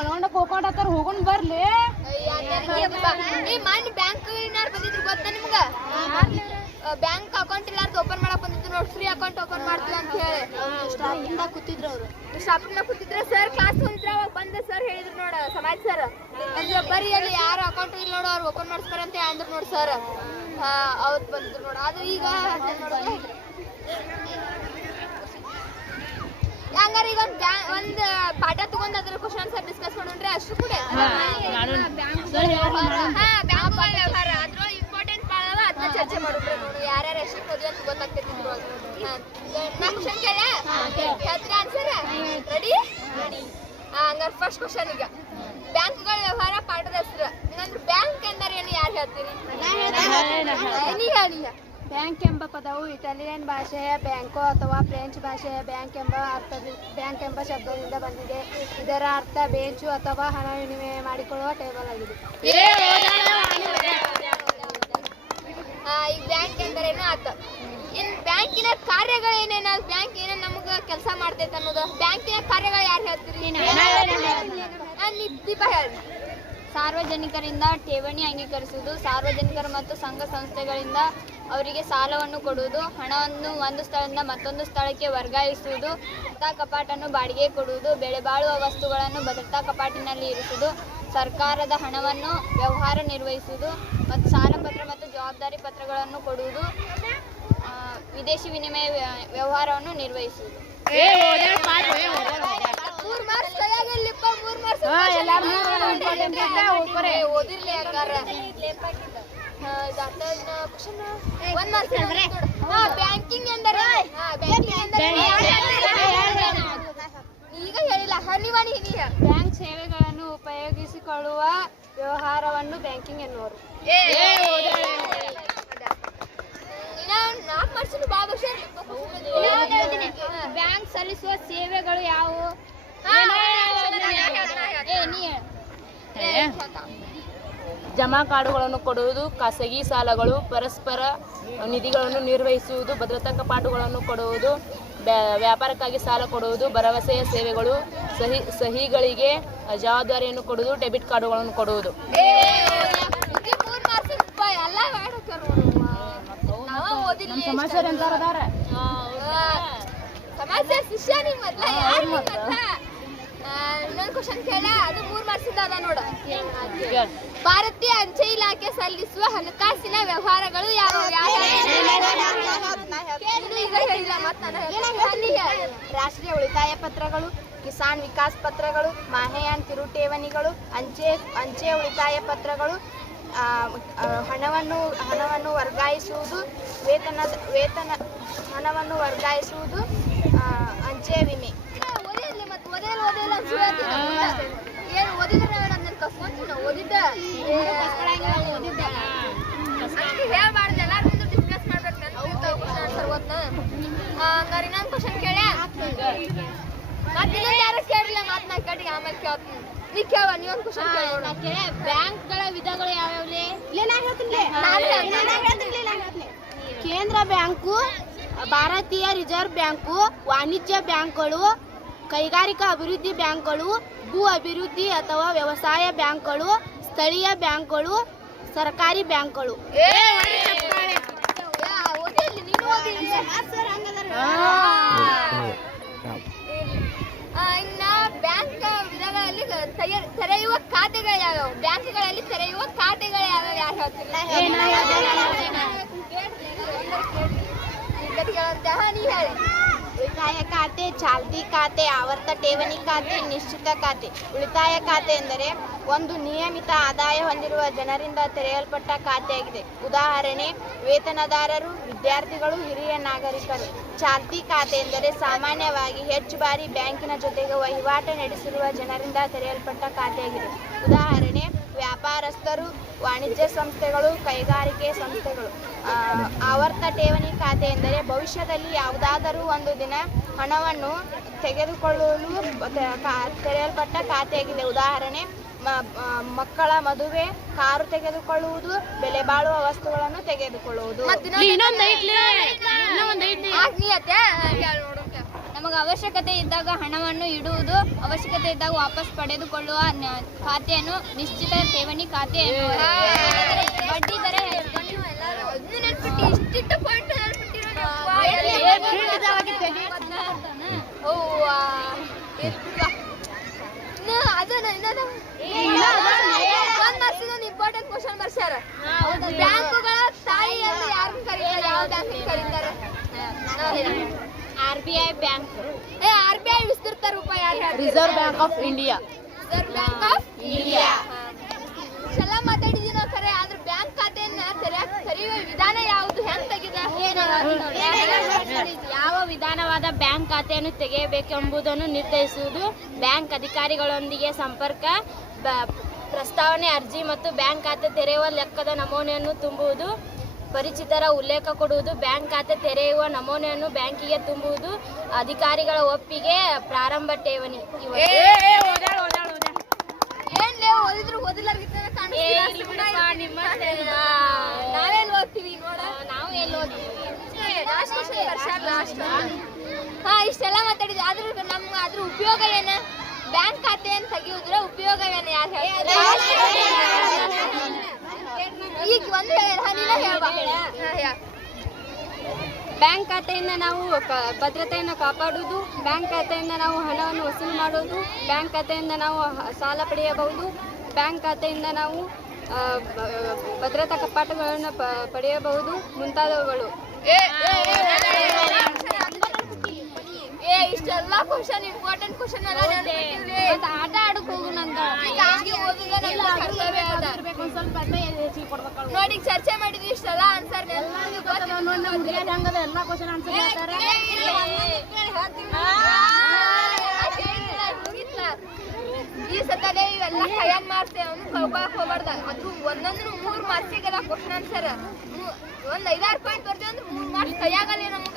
ಮನಗೊಂಡ ಕೋಕೊಂಡತ್ತಾರ ಹೋಗೋಣ ಬರ್ಲಿ? ಈ ಮಾನ್ಯ ಬ್ಯಾಂಕ್ ಬಂದಿದ್ರು ಗೊತ್ತಾ ನಿಮ್ಗ? ಬ್ಯಾಂಕ್ ಅಕೌಂಟ್ ಇಲ್ಲಾರ್ದು ಓಪನ್ ಮಾಡಕ್ ಬಂದಿದ್ರು ನೋಡಿ ಫ್ರೀ ಅಕೌಂಟ್ ಓಪನ್ ಮಾಡ್ತೀವಿ ಅಂತ ಹೇಳಿ. ಸ್ಟಾರ್ಟಿಂದ ಕೂತಿದ್ರು ಅವ್ರು. ಶಾಪಿಂಗ್ ಕೂತಿದ್ರೆ. ಸರ್ ಕ್ಲಾಸ್ ಹೋಗಿದ್ರೆ ಅವಾಗ ಬಂದ ಸರ್ ಹೇಳಿದ್ರು ನೋಡ ಸಮಾಜ್ ಸರ್ ಅಂದ್ರೆ ಬರೀ ಅಲ್ಲಿ ಯಾರು ಅಕೌಂಟ್ ಇಲ್ಲ ನೋಡು ಅವ್ರು ಓಪನ್ ಮಾಡಿಸ್ತಾರ ಅಂತ ಅಂದ್ರು ನೋಡಿ ಸರ್ ಅವ್ರು ಬಂದ್ರು ನೋಡ. ಅದು ಈಗ ನೋಡಲ್ಲ ಹಂಗಾರೆ ಈಗ ಒಂದ್ ಬ್ಯಾ- ಒಂದ್ ತಗೊಂಡ್ ಅದ್ರ ಕ್ವಶನ್ ಆನ್ಸರ್ ಡಿಸ್ಕಸ್ ಮಾಡೋಣ್ರಿ ಅಷ್ಟು ಕೂಡ ಹಾ ಬ್ಯಾಂಕ್ ವ್ಯವಹಾರ. ಅದ್ರೊಳಗೆ ಇಂಪಾರ್ಟೆಂಟ್ ಭಾಳ ಅದ ಅದನ್ನ ಚರ್ಚೆ ಮಾಡಿದ್ರು ನೋಡು ಯಾರ್ಯಾರು ಎಷ್ಟು ಓದಿ ಅಂತ ಗೊತ್ತಾಗ್ತೈತಿ ಇದ್ರೊಳಗೆ ನಾ ಕ್ವಶನ್ ಕೇಳ. ಹೇಳ್ತೀರಾ ಆನ್ಸರ್ ರೆಡಿ ಹಂಗಾರೆ ಫಸ್ಟ್ ಕ್ವಶನ್ ಈಗ. ಬ್ಯಾಂಕ್ಗಳ ವ್ಯವಹಾರ ಪಾಠದ ಹೆಸರು. ನೀವಂದ್ರೆ ಬ್ಯಾಂಕ್ ಎಂದರೆ ಏನು? ಯಾರು ಹೇಳ್ತೀರಿ? ನೀ ಹೇಳಿ ಬ್ಯಾಂಕ್ ಎಂಬ ಪದವು ಇಟಾಲಿಯನ್ ಭಾಷೆಯ ಬ್ಯಾಂಕೋ ಅಥವಾ ಫ್ರೆಂಚ್ ಭಾಷೆಯ ಬ್ಯಾಂಕ್ ಎಂಬ ಅರ್ಥ ಬ್ಯಾಂಕ್ ಎಂಬ ಶಬ್ದದಿಂದ ಬಂದಿದೆ. ಇದರ ಅರ್ಥ ಬೇಂಚು ಅಥವಾ ಹಣ ವಿನಿಮಯ ಮಾಡಿಕೊಳ್ಳುವ ಟೇಬಲ್ ಆಗಿದೆ. ಆ, ಕಾರ್ಯಗಳು ಬ್ಯಾಂಕ್ ಎಂದರೇನು ಅರ್ಥ? ಇನ್ ಬ್ಯಾಂಕಿನ ಕಾರ್ಯಗಳೇನೇನ? ಬ್ಯಾಂಕ್ ಏನೇನು ನಮ್ಗೆ ಕೆಲಸ ಮಾಡ್ತೈತೆ ಅನ್ನೋದು? ಬ್ಯಾಂಕಿನ ಕಾರ್ಯಗಳು ಯಾರು ಹೇಳ್ತೀರಿ? ನಾನು ದೀಪ ಹೇಳಿ ಸಾರ್ವಜನಿಕರಿಂದ ಠೇವಣಿ ಅಂಗೀಕರಿಸುವುದು, ಸಾರ್ವಜನಿಕರು ಮತ್ತು ಸಂಘ ಸಂಸ್ಥೆಗಳಿಂದ ಅವರಿಗೆ ಸಾಲವನ್ನು ಕೊಡುವುದು, ಹಣವನ್ನು ಒಂದು ಸ್ಥಳದಿಂದ ಮತ್ತೊಂದು ಸ್ಥಳಕ್ಕೆ ವರ್ಗಾಯಿಸುವುದು, ಭದ್ರತಾ ಕಪಾಟನ್ನು ಬಾಡಿಗೆ ಕೊಡುವುದು ಬೆಳೆ ಬಾಳುವ ವಸ್ತುಗಳನ್ನು ಭದ್ರತಾ ಕಪಾಟಿನಲ್ಲಿ ಇರಿಸುವುದು, ಸರ್ಕಾರದ ಹಣವನ್ನು ವ್ಯವಹಾರ ನಿರ್ವಹಿಸುವುದು ಮತ್ತು ಸಾಲ ಪತ್ರ ಮತ್ತು ಜವಾಬ್ದಾರಿ ಪತ್ರಗಳನ್ನು ಕೊಡುವುದು ವಿದೇಶಿ ವಿನಿಮಯ ವ್ಯವಹಾರವನ್ನು ನಿರ್ವಹಿಸುವುದು. ಮೂರ್ ಮಾರ್ಕ್ಸ್ ಕೈಯಾಗಿರ್ಲಿಪ್ಪ ಮೂರ್ ಮಾರ್ಕ್ಸ್ ಓದಿರ್ಲಿ ಹಂಗಾರ. ಒಂದ್ ಮಾರ್ಕ್ಸ್ ಬ್ಯಾಂಕಿಂಗ್ ಎಂದರೆ ಹಾ, ಬ್ಯಾಂಕಿಂಗ್ ಎಂದರೆ ಈಗ ಹೇಳಿಲ್ಲ ಹನಿವಾಣಿ ನೀ ಬ್ಯಾಂಕ್ ಸೇವೆಗಳನ್ನು ಉಪಯೋಗಿಸಿಕೊಳ್ಳುವ ವ್ಯವಹಾರವನ್ನು ಬ್ಯಾಂಕಿಂಗ್ ಎನ್ನುವರು. ಬ್ಯಾಂಕ್ ಸಲ್ಲಿಸುವ ಸೇವೆಗಳು ಯಾವುವು? ಜಮಾ ಕಾರ್ಡುಗಳನ್ನು ಕೊಡುವುದು ಖಾಸಗಿ ಸಾಲಗಳು ಪರಸ್ಪರ ನಿಧಿಗಳನ್ನು ನಿರ್ವಹಿಸುವುದು ಭದ್ರತಾ ಕಪಾಟುಗಳನ್ನು ಕೊಡುವುದು ವ್ಯಾಪಾರಕ್ಕಾಗಿ ಸಾಲ ಕೊಡುವುದು ಭರವಸೆಯ ಸೇವೆಗಳು ಸಹಿ ಸಹಿಗಳಿಗೆ ಜವಾಬ್ದಾರಿಯನ್ನು ಕೊಡುವುದು ಡೆಬಿಟ್ ಕಾರ್ಡುಗಳನ್ನು ಕೊಡುವುದು. ಸಮಾಚಾರ ಇನ್ನೊಂದ್ ಕ್ವಶನ್ ಕೇಳ ಅದು ಮೂರ್ ಮಾರ್ಕ್ಸಿಂದ ಅದ ನೋಡು. ಭಾರತೀಯ ಅಂಚೆ ಇಲಾಖೆ ಸಲ್ಲಿಸುವ ಹಣಕಾಸಿನ ವ್ಯವಹಾರಗಳು ಯಾವ ರಾಷ್ಟ್ರೀಯ ಉಳಿತಾಯ ಪತ್ರಗಳು ಕಿಸಾನ್ ವಿಕಾಸ್ ಪತ್ರಗಳು ಮಾಹೆಯಾನ್ ಕಿರು ಠೇವಣಿಗಳು ಅಂಚೆ ಅಂಚೆ ಉಳಿತಾಯ ಪತ್ರಗಳು ಹಣವನ್ನು ಹಣವನ್ನು ವರ್ಗಾಯಿಸುವುದು ವೇತನದ ವೇತನ ಹಣವನ್ನು ವರ್ಗಾಯಿಸುವುದು ಅಂಚೆ ವಿಮೆ. ಹೇಳ್ಬಾರ್ದು ಎಲ್ಲಾರ ಮುಂದೆ ಡಿಸ್ಕಸ್ ಮಾಡ್ಬೇಕು ಹಂಗಾರೆ ಕ್ವಶನ್ ಮತ್ತೆ ಇನ್ನೊಂದು ಯಾರು ಕೇಳಿಲ್ಲ ಆಮೇಲೆ ಕೇಳ್ತೀನಿ. ನೀ ಕೇಳ. ಕ್ವಶನ್ ಬ್ಯಾಂಕ್ಗಳ ವಿಧಗಳು ಯಾವ್ಯಾವ್ಲಿ? ಕೇಂದ್ರ ಬ್ಯಾಂಕು ಭಾರತೀಯ ರಿಸರ್ವ್ ಬ್ಯಾಂಕು ವಾಣಿಜ್ಯ ಬ್ಯಾಂಕ್ಗಳು ಕೈಗಾರಿಕಾ ಅಭಿವೃದ್ಧಿ ಬ್ಯಾಂಕ್ಗಳು ಭೂ ಅಭಿವೃದ್ಧಿ ಅಥವಾ ವ್ಯವಸಾಯ ಬ್ಯಾಂಕ್ಗಳು ಸ್ಥಳೀಯ ಬ್ಯಾಂಕ್ಗಳು ಸರ್ಕಾರಿ ಬ್ಯಾಂಕ್ಗಳು ಇನ್ನ ಬ್ಯಾಂಕ್ ವಿಧಗಳಲ್ಲಿ ತೆರೆಯುವ ಖಾತೆಗಳು ಯಾವ್ಯಾವ ಬ್ಯಾಂಕ್ಗಳಲ್ಲಿ ತೆರೆಯುವ ಖಾತೆಗಳು ಯಾವ್ಯಾವ ಯಾರು ಹೇಳ್ತಿಲ್ಲ ಹೇಳಿ ಉಳಿತಾಯ ಖಾತೆ, ಚಾಲ್ತಿ ಖಾತೆ, ಆವರ್ತ ಠೇವಣಿ ಖಾತೆ, ನಿಶ್ಚಿತ ಖಾತೆ. ಉಳಿತಾಯ ಖಾತೆ ಎಂದರೆ ಒಂದು ನಿಯಮಿತ ಆದಾಯ ಹೊಂದಿರುವ ಜನರಿಂದ ತೆರೆಯಲ್ಪಟ್ಟ ಖಾತೆಯಾಗಿದೆ. ಉದಾಹರಣೆ, ವೇತನದಾರರು, ವಿದ್ಯಾರ್ಥಿಗಳು, ಹಿರಿಯ ನಾಗರಿಕರು. ಚಾಲ್ತಿ ಖಾತೆ ಎಂದರೆ ಸಾಮಾನ್ಯವಾಗಿ ಹೆಚ್ಚು ಬಾರಿ ಬ್ಯಾಂಕಿನ ಜೊತೆಗೆ ವಹಿವಾಟು ನಡೆಸಿರುವ ಜನರಿಂದ ತೆರೆಯಲ್ಪಟ್ಟ ಖಾತೆಯಾಗಿದೆ. ಉದಾಹರಣೆ ವ್ಯಾಪಾರಸ್ಥರು ವಾಣಿಜ್ಯ ಸಂಸ್ಥೆಗಳು ಕೈಗಾರಿಕೆ ಸಂಸ್ಥೆಗಳು. ಆ, ಆವರ್ತ ಠೇವಣಿ ಖಾತೆ ಎಂದರೆ ಭವಿಷ್ಯದಲ್ಲಿ ಯಾವುದಾದರೂ ಒಂದು ದಿನ ಹಣವನ್ನು ತೆಗೆದುಕೊಳ್ಳಲು ತೆರೆಯಲ್ಪಟ್ಟ ಖಾತೆಯಾಗಿದೆ. ಉದಾಹರಣೆ ಮ- ಮಕ್ಕಳ ಮದುವೆ ಕಾರು ತೆಗೆದುಕೊಳ್ಳುವುದು ಬೆಲೆ ಬಾಳುವ ವಸ್ತುಗಳನ್ನು ತೆಗೆದುಕೊಳ್ಳುವುದು. ನಮಗೆ ಅವಶ್ಯಕತೆ ಇದ್ದಾಗ ಹಣವನ್ನು ಇಡುವುದು ಅವಶ್ಯಕತೆ ಇದ್ದಾಗ ವಾಪಸ್ ಪಡೆದುಕೊಳ್ಳುವ ಖಾತೆಯನ್ನು ನಿಶ್ಚಿತ ಠೇವಣಿ ಖಾತೆ. ಬಡ್ಡಿ ದರ ಇಂಪಾರ್ಟೆಂಟ್ ಕ್ವಶನ್ ಬರ್ಸ್ಯಾರ ಬ್ಯಾಂಕುಗಳ ತಾಯಿಯಲ್ಲಿ ಯಾರು ಯಾರನ್ನ ಕರೀತಾರೆ? ಯಾವ ಬ್ಯಾಂಕ್ ಕರೀತಾರೆ? ಆರ್ ಬಿ ಐ ಬ್ಯಾಂಕ್ ಏ ಆರ್ ಬಿ ಐ ವಿಸ್ತೃತ ರೂಪ ಯಾರು Reserve Bank of India Reserve Bank of India ಇಷ್ಟೆಲ್ಲ ಮಾತಾಡಿದೀವಿ ನಾವು ಖರೆ ಆದ್ರೆ ಬ್ಯಾಂಕ್ ಖಾತೆಯನ್ನ ತೆರೆಯಕ್ ತೆರೆಯುವ ವಿಧಾನ ಯಾವುದು ಹೆಂಗ್ ತೆಗಿದ ಯಾವ ವಿಧಾನವಾದ ಬ್ಯಾಂಕ್ ಖಾತೆಯನ್ನು ತೆಗೆಯಬೇಕೆಂಬುದನ್ನು ನಿರ್ಧರಿಸುವುದು ಬ್ಯಾಂಕ್ ಅಧಿಕಾರಿಗಳೊಂದಿಗೆ ಸಂಪರ್ಕ ಪ್ರಸ್ತಾವನೆ ಅರ್ಜಿ ಮತ್ತು ಬ್ಯಾಂಕ್ ಖಾತೆ ತೆರೆಯುವ ಲೆಕ್ಕದ ನಮೂನೆಯನ್ನು ತುಂಬುವುದು ಪರಿಚಿತರ ಉಲ್ಲೇಖ ಕೊಡುವುದು. ಬ್ಯಾಂಕ್ ಖಾತೆ ತೆರೆಯುವ ನಮೂನೆಯನ್ನು ಬ್ಯಾಂಕಿಗೆ ತುಂಬುವುದು. ಅಧಿಕಾರಿಗಳ ಒಪ್ಪಿಗೆ ಪ್ರಾರಂಭ ಠೇವಣಿ. ನಾವೇನ್ ಓದ್ತೀವಿ ನಾವು ಎಲ್ಲಿ ಓದ್ತೀವಿ? ಹಾ ಇಷ್ಟೆಲ್ಲ ಮಾತಾಡಿದ್ವಿ ಆದ್ರೂ ನಮ್ಗೆ ಅದ್ರ ಉಪಯೋಗ ಏನ? ಬ್ಯಾಂಕ್ ಖಾತೆಯನ್ನು ತೆಗಿಯೋದ್ರ ಉಪಯೋಗ ಏನ? ಯಾರು ಈಗ ಒಂದು ಹನಿನ ಹೇಳ್. ಬ್ಯಾಂಕ್ ಖಾತೆಯಿಂದ ನಾವು ಭದ್ರತೆಯನ್ನು ಕಾಪಾಡುವುದು ಬ್ಯಾಂಕ್ ಖಾತೆಯಿಂದ ನಾವು ಹಣವನ್ನು ವಸೂಲು ಮಾಡುವುದು ಬ್ಯಾಂಕ್ ಖಾತೆಯಿಂದ ನಾವು ಸಾಲ ಪಡೆಯಬಹುದು ಬ್ಯಾಂಕ್ ಖಾತೆಯಿಂದ ನಾವು ಭದ್ರತಾ ಕಪಾಟುಗಳನ್ನು ಪಡೆಯಬಹುದು ಮುಂತಾದವುಗಳು ಇಷ್ಟೆಲ್ಲ ಕ್ವಶನ್ ಇಂಪಾರ್ಟೆಂಟ್ ಕ್ವಶನ್ ಎಲ್ಲ. ಆಟ ಆಡಕ್ ಹೋಗುಣಂತ ಈಗ ಹಂಗೆ ಓದಿದ್ರೆ ನಮ್ಮ ಕರ್ತವ್ಯ ಅದ. ನೋಡಿ ಈಗ ಚರ್ಚೆ ಮಾಡಿದ್ವಿ ಇಷ್ಟೆಲ್ಲ ಆನ್ಸರ್ ಈ ಸತನೇ ಇವೆಲ್ಲ ಕೈಯಾಗ ಮಾಡ್ತೇವೆ ಅವನು ಕಳ್ಕೊಳಕ್ ಹೋಗ್ಬಾರ್ದ. ಅದು ಒಂದೊಂದು ಮೂರ್ ಮಾರ್ಕ್ಸಿಗೆಲ್ಲ ಕ್ವಶನ್ ಆನ್ಸರ್ ಒಂದ್ ಐದಾರು ಪಾಯಿಂಟ್ ಬರ್ತೀವಿ ಅಂದ್ರೆ ಮೂರ್ ಮಾರ್ಕ್ಸ್ ಕೈಯಾಗಲ್ಲ ನಮಗ